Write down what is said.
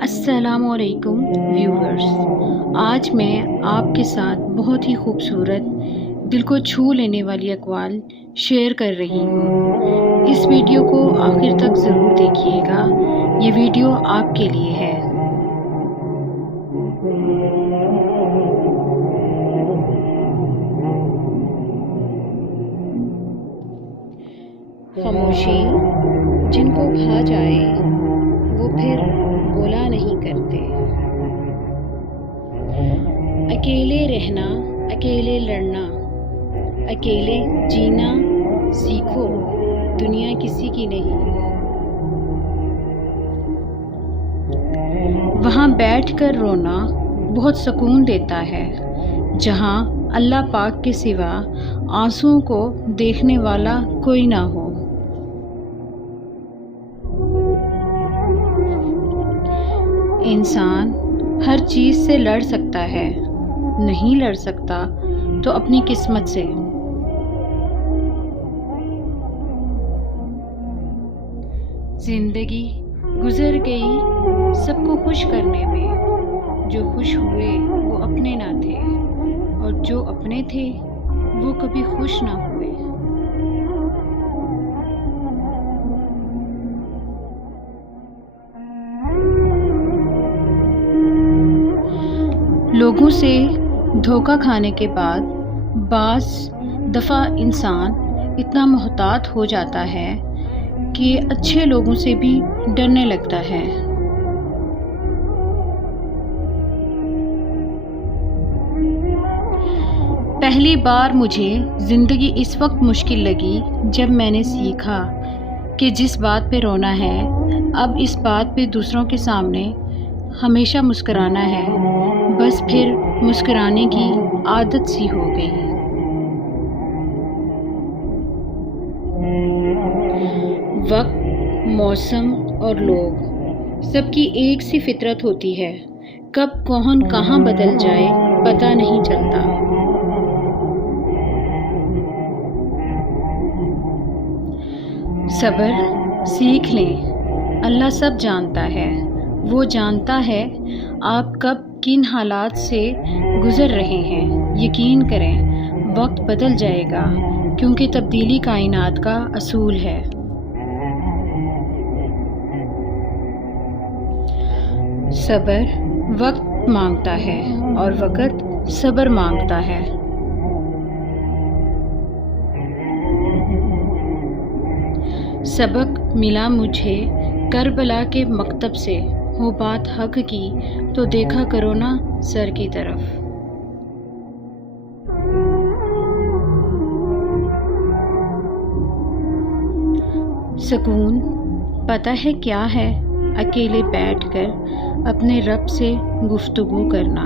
السلام علیکم ویورز، آج میں آپ کے ساتھ بہت ہی خوبصورت دل کو چھو لینے والی اقوال شیئر کر رہی ہوں۔ اس ویڈیو کو آخر تک ضرور دیکھیے گا، یہ ویڈیو آپ کے لیے ہے۔ خاموشی جن کو کھا جائے وہ پھر بولا نہیں کرتے۔ اکیلے رہنا، اکیلے لڑنا، اکیلے جینا سیکھو، دنیا کسی کی نہیں۔ وہاں بیٹھ کر رونا بہت سکون دیتا ہے جہاں اللہ پاک کے سوا آنسوؤں کو دیکھنے والا کوئی نہ ہو۔ انسان ہر چیز سے لڑ سکتا ہے، نہیں لڑ سکتا تو اپنی قسمت سے۔ زندگی گزر گئی سب کو خوش کرنے میں، جو خوش ہوئے وہ اپنے نہ تھے، اور جو اپنے تھے وہ کبھی خوش نہ ہوئے۔ لوگوں سے دھوکہ کھانے کے بعد بعض دفعہ انسان اتنا محتاط ہو جاتا ہے کہ اچھے لوگوں سے بھی ڈرنے لگتا ہے۔ پہلی بار مجھے زندگی اس وقت مشکل لگی جب میں نے سیکھا کہ جس بات پہ رونا ہے اب اس بات پہ دوسروں کے سامنے ہمیشہ مسکرانا ہے، بس پھر مسکرانے کی عادت سی ہو گئی۔ وقت، موسم اور لوگ سب کی ایک سی فطرت ہوتی ہے، کب کون کہاں بدل جائے پتہ نہیں چلتا۔ صبر سیکھ لیں، اللہ سب جانتا ہے، وہ جانتا ہے آپ کب کن حالات سے گزر رہے ہیں۔ یقین کریں وقت بدل جائے گا، کیونکہ تبدیلی کائنات کا اصول ہے۔ صبر وقت مانگتا ہے اور وقت صبر مانگتا ہے۔ سبق ملا مجھے کربلا کے مکتب سے، ہو بات حق کی تو دیکھا کرو نا سر کی طرف۔ سکون پتہ ہے کیا ہے؟ اکیلے بیٹھ کر اپنے رب سے گفتگو کرنا۔